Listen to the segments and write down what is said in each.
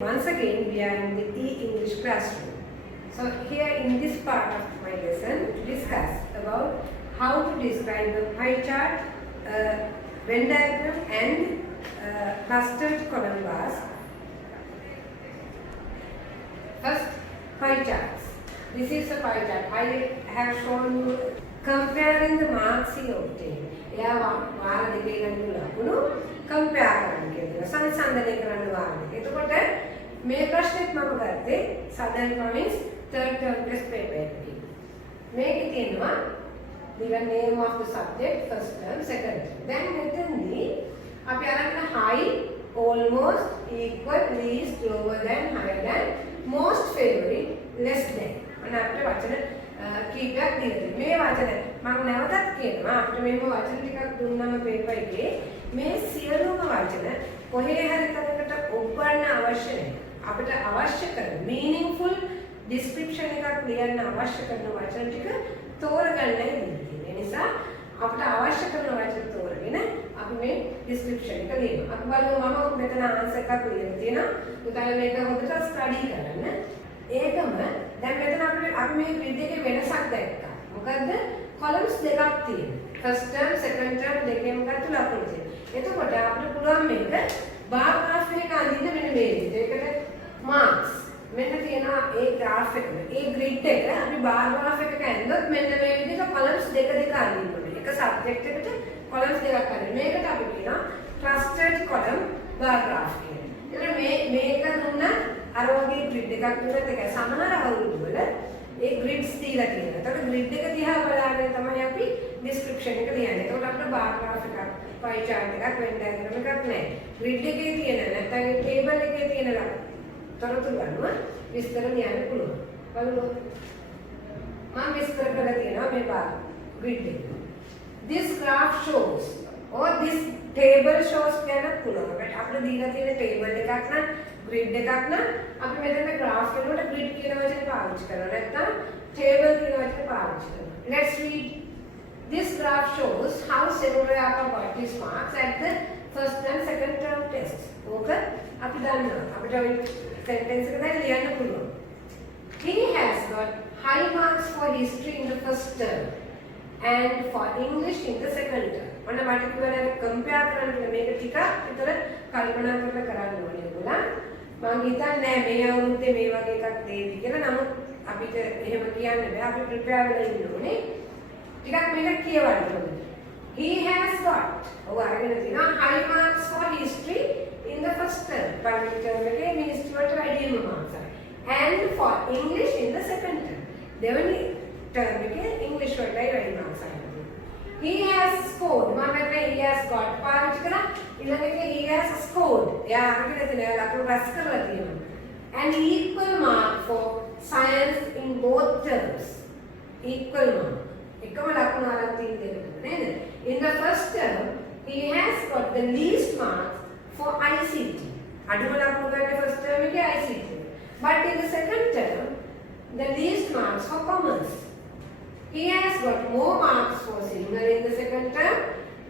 Once again, we are in the E-English classroom. So here in this part of my lesson, to discuss about how to describe the pie chart, Venn diagram and clustered column bars. First, pie charts. This is a pie chart. I have shown you comparing the marks he obtained. compare කරන්න කියලා සංසන්දනය කරන්න වාරණය. එතකොට මේ ප්‍රශ්නෙත් මම ගත්තේ Southern Province third term test paper එකේ. මේකේ තියෙනවා the name of the subject first term second term. දැන් මෙතනදී අපි අරගෙන high almost equal least lower than higher than most favorite less than අන්න අපිට වචන කීපයක් දීලා තියෙනවා. මේ වචන මම නැවතත් කියනවා අපිට මේක වචන ටිකක් දුන්නම පේපර් එකේ මේ සියලුම වචන කොහේ හරි තැනකට ඔබන්න අවශ්‍ය නැහැ. අපිට අවශ්‍ය කරන meaningful description එකක් ලියන්න අවශ්‍ය කරන වචන ටික තෝරගන්නයි දෙන්නේ. ඒ නිසා අපිට අවශ්‍ය කරන වචන තෝරගෙන අපි මේ description එක ලියනවා. අපි බලමු මම මෙතන answer එකක් ලියලා තියෙනවා. උදාහරණ මේක හොඳට study කරන්න. ඒකම දැන් මෙතන අපි මේ grid එකේ වෙනසක් දැක්කා. මොකද්ද? columns දෙකක් තියෙනවා. first term second term දෙකෙන් ගත්ත ලකුණු තියෙනවා. එතකොට අපිට පුළුවන් මේක bar graph එකක අඳින්න මෙන්න මේ විදිහට. ඒකට marks මෙන්න තියෙනවා ඒ graph එක. ඒ grid එක අපි bar graph එකක ඇඳුවොත් මෙන්න මේ විදිහට columns දෙක අඳින්න ඕනේ. එක subject එකට columns දෙකක් අඳින්න. මේකට අපි කියනවා clustered column bar graph කියලා. එතකොට මේක දුන්න අර වගේ grid එකක් දුන්නත් ඒක සමහර අවුරුදු වල ඒ grids දීලා තියෙනවා. එතකොට grid එක දිහා බලාගෙන තමයි අපි description එක ලියන්නේ. එතකොට අපිට bar graph එකක්, pie chart එකක්, Venn diagram එකක් නැහැ. grid එකේ තියෙන නැත්නම් ඒ table එකේ තියෙන තොරතුරු අනුව විස්තර ලියන්න පුළුවන්. බලමු. මම විස්තර කරලා තියෙනවා මේ bar grid එක. This graph shows or this table shows කියන පුළුවන්. අපිට දීලා තියෙන table එකක් නම් grid එකක් නම් අපි මෙතන graph කරනකොට grid කියන වචනේ පාවිච්චි කරනවා. නැත්නම් table කියන වචනේ පාවිච්චි කරනවා. Let's read. This graph shows how Senurayaka got his marks at the first and second term tests. Okay? අපි දන්නවා. අපිට ওই sentence එක දැන් ලියන්න පුළුවන්. He has got high marks for history in the first term and for English in the second term. ඔන්න මට කිව්වනේ compare කරන්න කියලා මේක ටිකක් විතර කල්පනා කරලා කරන්න ඕනේ ඔයගොල්ලෝ. මම හිතන්නේ මේ අවුරුද්දේ මේ වගේ එකක් දෙයිද කියලා. නමුත් අපිට එහෙම කියන්න බෑ. අපි prepare වෙලා ඉන්න ඕනේ. ටිකක් මේක කියවන්න ඕනේ. He has got ඔය අරගෙන තියෙනවා high marks for history in the first term. පළවෙනි term එකේ මේ history වලට වැඩිම marks and for English in the second term. දෙවෙනි term එකේ English වලටයි වැඩි marks He has scored. මම හිතන්නේ he has got පාවිච්චි කරා. ඊළඟ එකේ he has scored. එයා අරගෙන තියෙන ලකුණු රැස් කරලා තියෙනවා. An equal mark for science in both terms. Equal mark. එකම ලකුණු අරන් තියෙන දෙයක් නේද? In the first term he has got the least marks for ICT. අඩුම ලකුණු ගන්න first term එකේ ICT. But in the second term the least marks for commerce. He has got more marks for Sinhala in the second term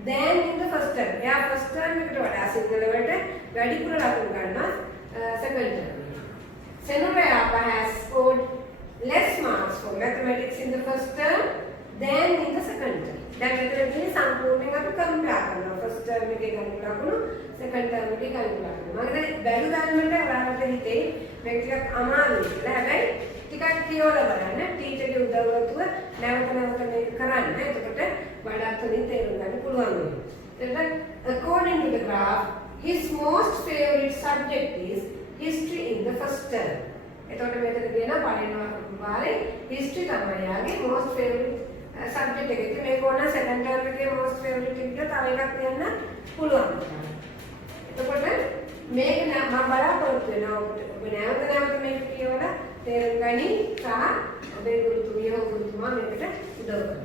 than in the first term. Yeah, first term එකට වඩා Sinhala වලට වැඩිපුර ලකුණු ගන්නවා second term. Senurayaka has scored less marks for mathematics in the first term than in the second term. දැන් මෙතනදී සම්පූර්ණයෙන් අපි compare කරනවා. first term එකේ ගන්න ලකුණු second term එකේ ගන්න ලකුණු. මම හිතන්නේ බැලු ගන්නට ඔයාලට හිතේ මේක ටිකක් අමාරුයි කියලා. හැබැයි ටිකක් කියවලා බලන්න ටීචර්ගේ උදව්වතුව නැවත මේක කරන්න. එතකොට වඩාත් හොඳින් තේරුම් ගන්න පුළුවන් වෙනවා. එතකොට according to the graph his most favorite subject is history in the first term. එතකොට මෙතන කියන පළවෙනි වාරේ history තමයි යාගේ most favorite subject එක. ඉතින් මේක ඕන second term එකේ most favorite එක තව එකක් දෙන්න පුළුවන්. එතකොට මේක මම බලාපොරොත්තු වෙනවා ඔබ නැවත මේක කියවලා තේරුම් ගනි සහ ඔබේ ගුරුතුමිය හෝ ගුරුතුමා මේකට උදව් කරනවා.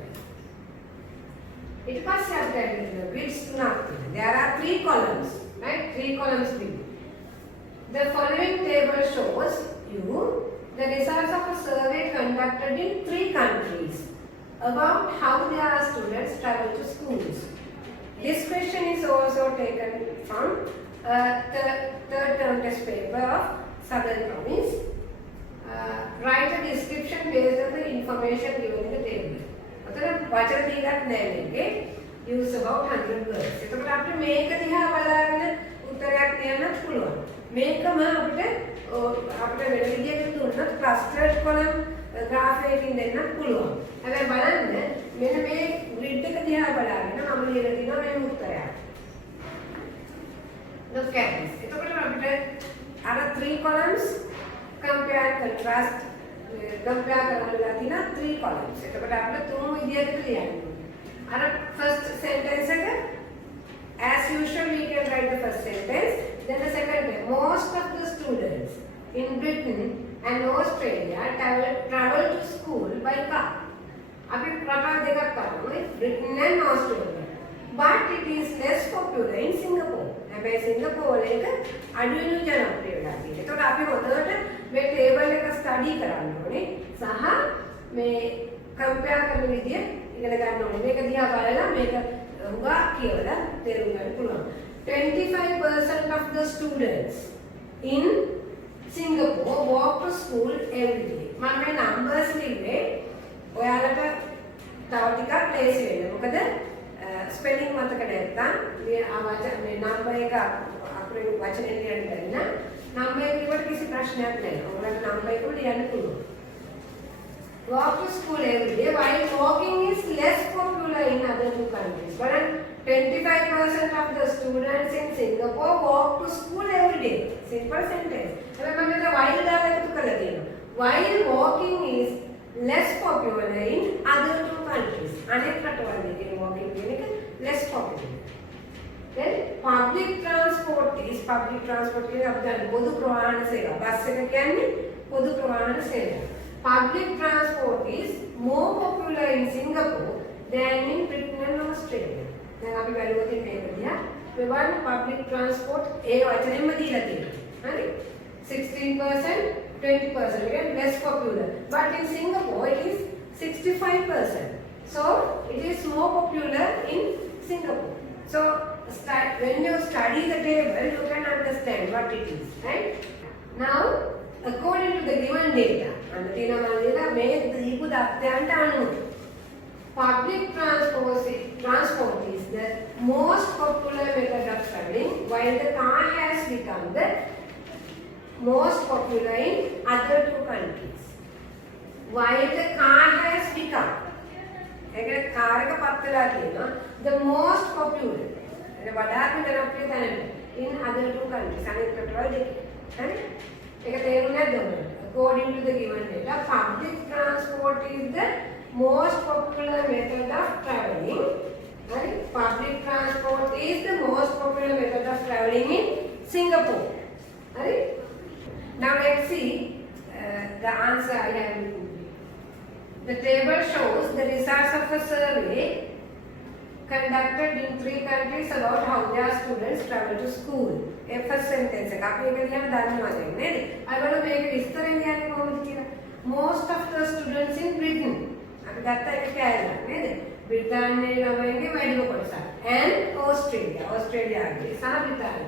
ඊට පස්සේ අපිට grids තුනක් තියෙනවා. There are 3 columns, right? 3 columns grid. The following table shows you the results of a survey conducted in 3 countries about how their students travel to schools. This question is also taken from the third term test paper of Southern province. Write a description based on the information given in the table. मतलब वचन दीलात नहीं लेंगे. Use about 100 words. तो मतलब आपने make दिया वाला है उत्तरයක් देना පුළුවන්. මේකම අපිට වෙන විදිහකට දුන්නත් clustered column graph එකකින් දෙන්නත් පුළුවන්. හැබැයි බලන්න මෙන්න මේ grid එක දිහා බලාගෙන මම ලියලා තිනවා මේ උත්තරයක්. Look at this. එතකොට අපිට අර 3 columns compare contrast compare කරලා තිනා 3 columns. එතකොට අපිට තුන් විදිහකට ලියන්න ඕනේ. අර first sentence එක as usual we can write the first sentence. Then the second one, most of the students in Britain and Australia travel to school by car. अभी प्रकार देखा करो Britain and Australia. But it is less popular in Singapore. अबे सिंगापुर एक अडुनु जनप्रिय लागी है. तो आप ये होता है मैं टेबल एक स्टडी कराने वाले सहा मैं कंपेयर करने विधिया इधर करने वाले मैं कदिया वाला मैं हुआ किया वाला तेरुंगा पुलाव 25% of the students in Singapore walk to school every day. Man मैं numbers लिखे ඔයාලට තව ටිකක් ප්ලේස් වෙන්න. මොකද ස්පෙලිං මතක නැත්නම් මේ ආවචන මේ නම්බර් එක අපේ වචනේ ලියන්න බැරි නම් නම්බර් එක ලියවට කිසි ප්‍රශ්නයක් නැහැ. ඔයාලට නම්බර් එක ලියන්න පුළුවන්. Walk to school every day while walking is less popular in other two countries. But 25% of the students in Singapore walk to school every day. Simple sentence. अब मैं मतलब while डाला तो कर लेती हूँ. While walking is less popular in other two countries. अनेक प्रकार के walking के less popular. Then public transport के लिए अब जान पोदु प्रवाहन सेवा बस से क्या नहीं पोदु प्रवाहन सेवा. Public transport is more popular in Singapore than in Britain and Australia. දැන් අපි වැළුවකින් මේක දිහා මෙවන් public transport ඒ වචනයෙන්ම දීලා තියෙනවා. හරි? 16% 20% again less popular. But in Singapore it is 65%. So it is more popular in Singapore. So when you study the table you can understand what it is, right? Now according to the given data and the data මේ දීපු දත්තයන්ට අනුව public transport is the most popular method of traveling while the car has become the most popular in other two countries. While the car has become ඒකට කාර් එක පත් වෙලා තියෙනවා the most popular එන වඩාත්ම ජනප්‍රිය තැනට in other two countries අනෙක් රටවල් දෙකේ. හරි? ඒක තේරුම් නැද්ද? According to the given data, public transport is the most popular method of traveling. Right? Public transport is the most popular method of traveling in Singapore. Right? Now let's see the answer I have written. The table shows the results of a survey conducted in 3 countries about how their students travel to school. A first sentence එක අපි ඒක දිහාම දන්නවා දැන් නේද? අයවල මේක විස්තරෙන් කියන්නේ කොහොමද කියලා. Most of the students in Britain. අපි ගත්ත එක කෑල්ලක් නේද? බ්‍රිතාන්‍යයේ ළමයින්ගේ වැඩිම කොටසක්. And Australia ගේ සහ බ්‍රිතාන්‍ය.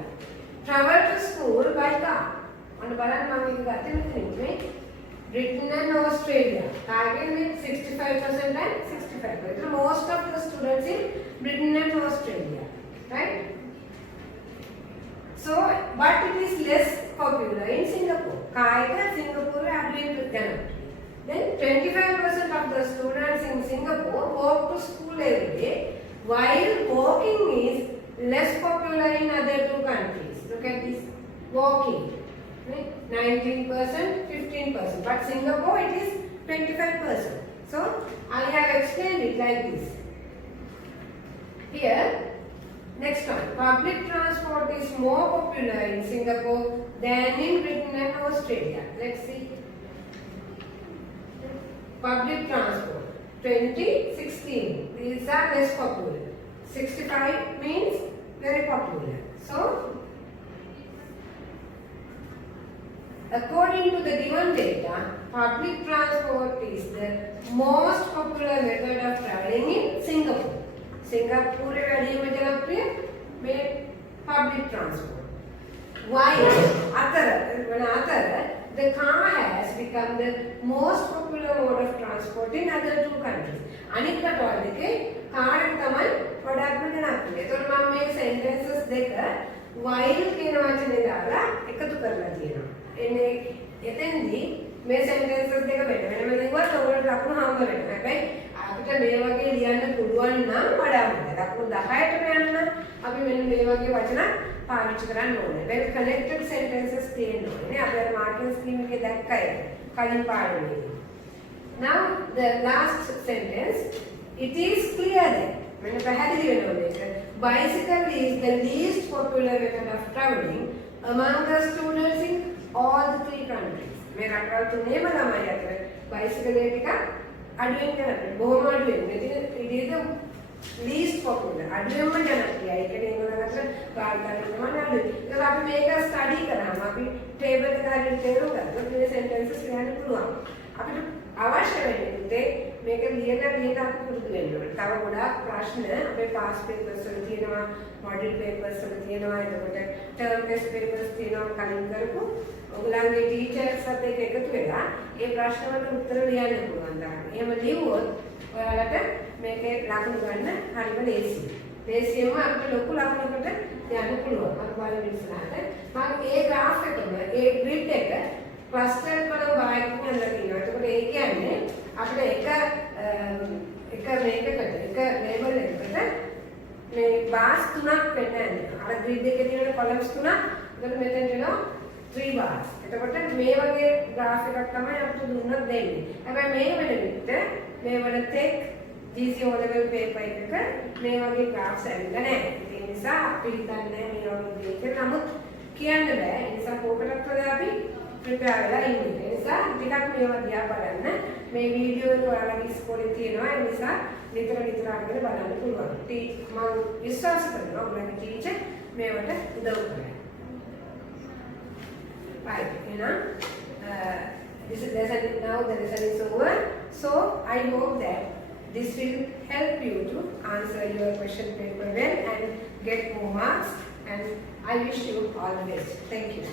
Travel to school by car. අන්න බලන්න මම මේක ගත්තේ මෙතනින්. Britain and Australia. Target with 65% and 65%. So most of the students in Britain and Australia, right? So, but it is less popular in Singapore. Kaika Singapore admin Then 25% of the students in Singapore walk to school every day, while walking is less popular in other two countries. Look at this, walking. 19%, 15%, but Singapore it is 25%. So I have explained it like this. Here, next one, public transport is more popular in Singapore than in Britain and Australia. Let's see. Public transport, 2016, these are less popular. 65 means very popular. So, according to the given data, public transport is the most popular method of traveling in Singapore. Singapore වැඩිම ජනප්‍රිය මේ public transport. while other the car has become the most popular mode of transport in other two countries. අනිත් රටවල් දෙකේ කාර් එක තමයි ගොඩක්ම ජනප්‍රිය. ඒතකොට මම මේ sentences දෙක while කියන වචනේ දාලා එකතු කරලා තියෙනවා. එන්නේ එතෙන්දී මේ sentences දෙක වෙන වෙනම ලිව්වත් ඔයගොල්ලෝ ලකුණු හම්බ වෙනවා. හැබැයි අපිට මේ වගේ ලියන්න පුළුවන් නම් වඩා හොඳයි. ලකුණු 10ටම යන්න නම් අපි මෙන්න මේ වගේ වචන පාවිච්චි කරන්න ඕනේ. well connected sentences තියෙන්න ඕනේ. අපි අර මාර්කින් ස්කීම් එකේ දැක්කයි කලින් පාඩමේ. Now the last sentence, it is clear that මෙන්න පැහැදිලි වෙනවා මේක. Bicycle is the least popular method of travelling among the students in all the three countries. මේ රටවල් තුනේම ළමයි අතර bicycle එක ටිකක් අඩුවෙන් කරන්නේ. බොහොම අඩුවෙන්. it is the least popular. අඩුවෙන්ම ජනප්‍රියයි. ඒ කියන්නේ ඒගොල්ලන් අතර ගාල් ගන්න ප්‍රමාණය අඩුයි. ඒක අපි මේක ස්ටඩි කරාම අපි ටේබල් එක හරියට තේරුම් ගත්තොත් මේ sentences ලියන්න පුළුවන්. අපිට අවශ්‍ය වෙන්නේ මේක ලියන අපි පුරුදු වෙන්න ඕනේ. තව ගොඩාක් ප්‍රශ්න අපේ පාස් පේපර්ස් වල තියෙනවා, මොඩල් පේපර්ස් වල තියෙනවා, එතකොට ටර්ම් ටෙස්ට් පේපර්ස් තියෙනවා කලින් කරපු. ඔයගොල්ලන්ගේ ටීචර්ස්ත් එක්ක එකතු වෙලා ඒ ප්‍රශ්න වලට උත්තර ලියන්න පුළුවන් දාන්න. එහෙම ලියුවොත් ඔයාලට මේකේ ලකුණු ගන්න හරිම ලේසියි. ලේසියෙන්ම අපිට ලොකු ලකුණකට යන්න පුළුවන්. අර බලන්න ඉස්සරහට. මම ඒ graph එකම ඒ grid එක cluster කරලා බාහිරින් යනවා. එතකොට ඒ කියන්නේ අපිට එක මේකකට එක ලේබල් එකකට මේ bars තුනක් වෙන්න යනවා. අර grid එකේ තියෙන columns තුනක්. එතකොට මෙතන එනවා 3 bars. එතකොට මේ වගේ graph එකක් තමයි අපිට දුන්නත් දෙන්නේ. හැබැයි මේ වෙන විට මේ වල තෙක් GC O level paper එකක මේ වගේ graphs ඇවිල්ලා නැහැ. ඒ නිසා අපි හිතන්නේ මේ වගේ දෙයක නමුත් කියන්න බෑ. ඒ නිසා කෝකටත් වල අපි prepare වෙලා ඉන්නේ. ඒ නිසා ටිකක් මේවා දිහා බලන්න. මේ වීඩියෝ එක ඔයාලගේ ඉස්කෝලේ තියෙනවා. ඒ නිසා විතර අරගෙන බලන්න පුළුවන්. මම විශ්වාස කරනවා ඔයාලගේ ටීචර් මේවට උදව් කරනවා. Right, this is lesson. Now the lesson is over. So I hope that this will help you to answer your question paper well and get more marks. And I wish you all the best. Thank you.